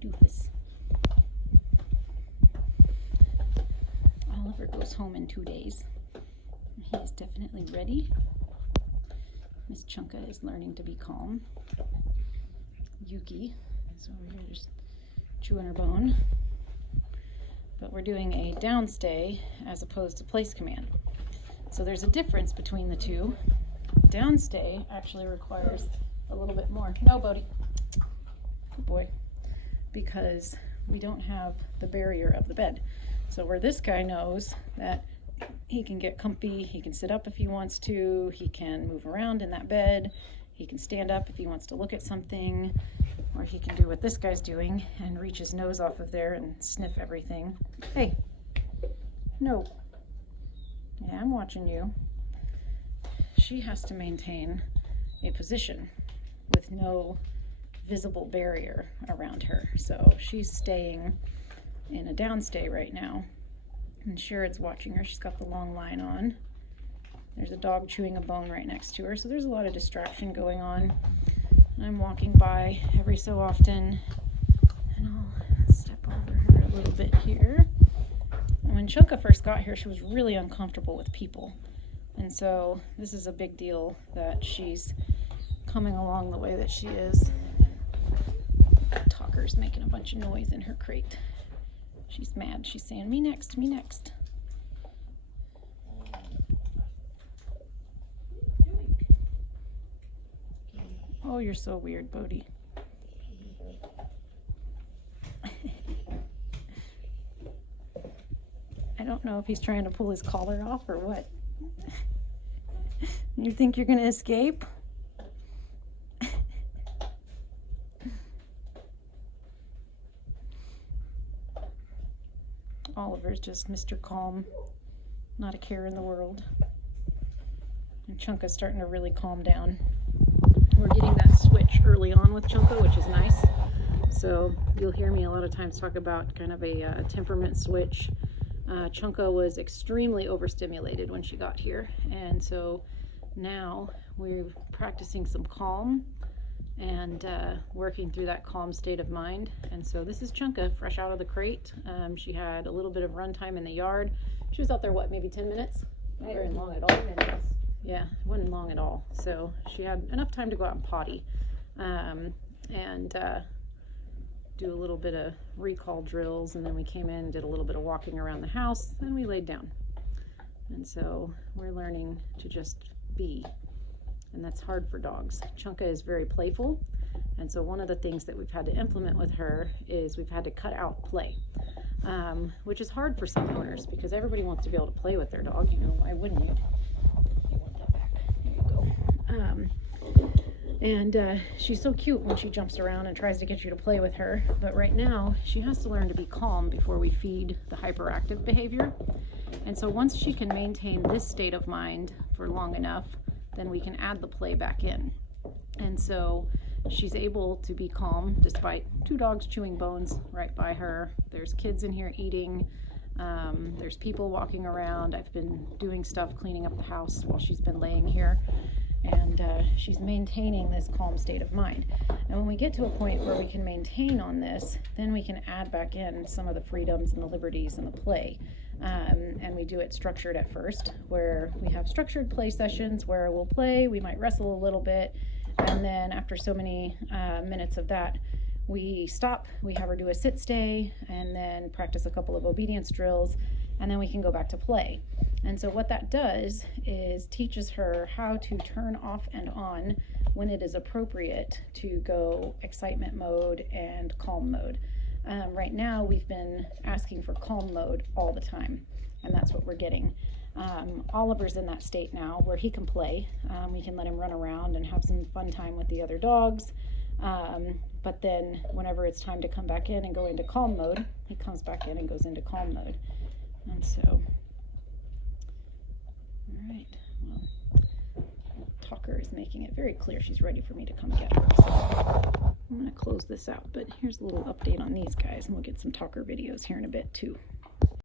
doofus. Oliver goes home in 2 days. He is definitely ready. Miss Chunka is learning to be calm. Yuki is over here just chewing her bone. But we're doing a downstay as opposed to place command. So there's a difference between the two. Downstay actually requires a little bit more. No, Bodhi. Good boy. Because we don't have the barrier of the bed. So where this guy knows that he can get comfy, he can sit up if he wants to, he can move around in that bed, he can stand up if he wants to look at something, or he can do what this guy's doing and reach his nose off of there and sniff everything. Hey, no. Yeah, I'm watching you. She has to maintain a position with no visible barrier around her. So she's staying in a downstay right now. And Sherrod's watching her. She's got the long line on. There's a dog chewing a bone right next to her. So there's a lot of distraction going on. I'm walking by every so often. And I'll step over her a little bit here. And when Chunka first got here, she was really uncomfortable with people. And so this is a big deal that she's coming along the way that she is. Talker's making a bunch of noise in her crate. She's mad. She's saying, me next, me next. Oh, you're so weird, Bodhi. I don't know if he's trying to pull his collar off or what. You think you're going to escape? Oliver's just Mr. Calm, not a care in the world. And Chunka's starting to really calm down. We're getting that switch early on with Chunka, which is nice. So you'll hear me a lot of times talk about kind of a temperament switch. Chunka was extremely overstimulated when she got here. And so now we're practicing some calm and working through that calm state of mind. And so this is Chunka, fresh out of the crate. She had a little bit of run time in the yard. She was out there, what, maybe 10 minutes? Not very long at all. Yeah, it wasn't long at all. So she had enough time to go out and potty and do a little bit of recall drills. And then we came in and did a little bit of walking around the house. Then we laid down. And so we're learning to just be. And that's hard for dogs. Chunka is very playful, and so one of the things that we've had to implement with her is we've had to cut out play, which is hard for some owners because everybody wants to be able to play with their dog. You know, why wouldn't you? You want that back. There you go. And she's so cute when she jumps around and tries to get you to play with her, but right now she has to learn to be calm before we feed the hyperactive behavior. And so once she can maintain this state of mind for long enough, then we can add the play back in. And so she's able to be calm despite two dogs chewing bones right by her. There's kids in here eating. There's people walking around. I've been doing stuff, cleaning up the house while she's been laying here. And she's maintaining this calm state of mind. And when we get to a point where we can maintain on this, then we can add back in some of the freedoms and the liberties and the play. And we do it structured at first, where we have structured play sessions where we'll play, we might wrestle a little bit, and then after so many minutes of that, we stop, we have her do a sit stay, and then practice a couple of obedience drills, and then we can go back to play. And so what that does is teaches her how to turn off and on when it is appropriate to go excitement mode and calm mode. Right now we've been asking for calm mode all the time, and that's what we're getting. Oliver's in that state now where he can play. We can let him run around and have some fun time with the other dogs. But then whenever it's time to come back in and go into calm mode, he comes back in and goes into calm mode. And so, all right, well, Talker is making it very clear she's ready for me to come get her. So I'm going to close this out, but here's a little update on these guys, and we'll get some Talker videos here in a bit too.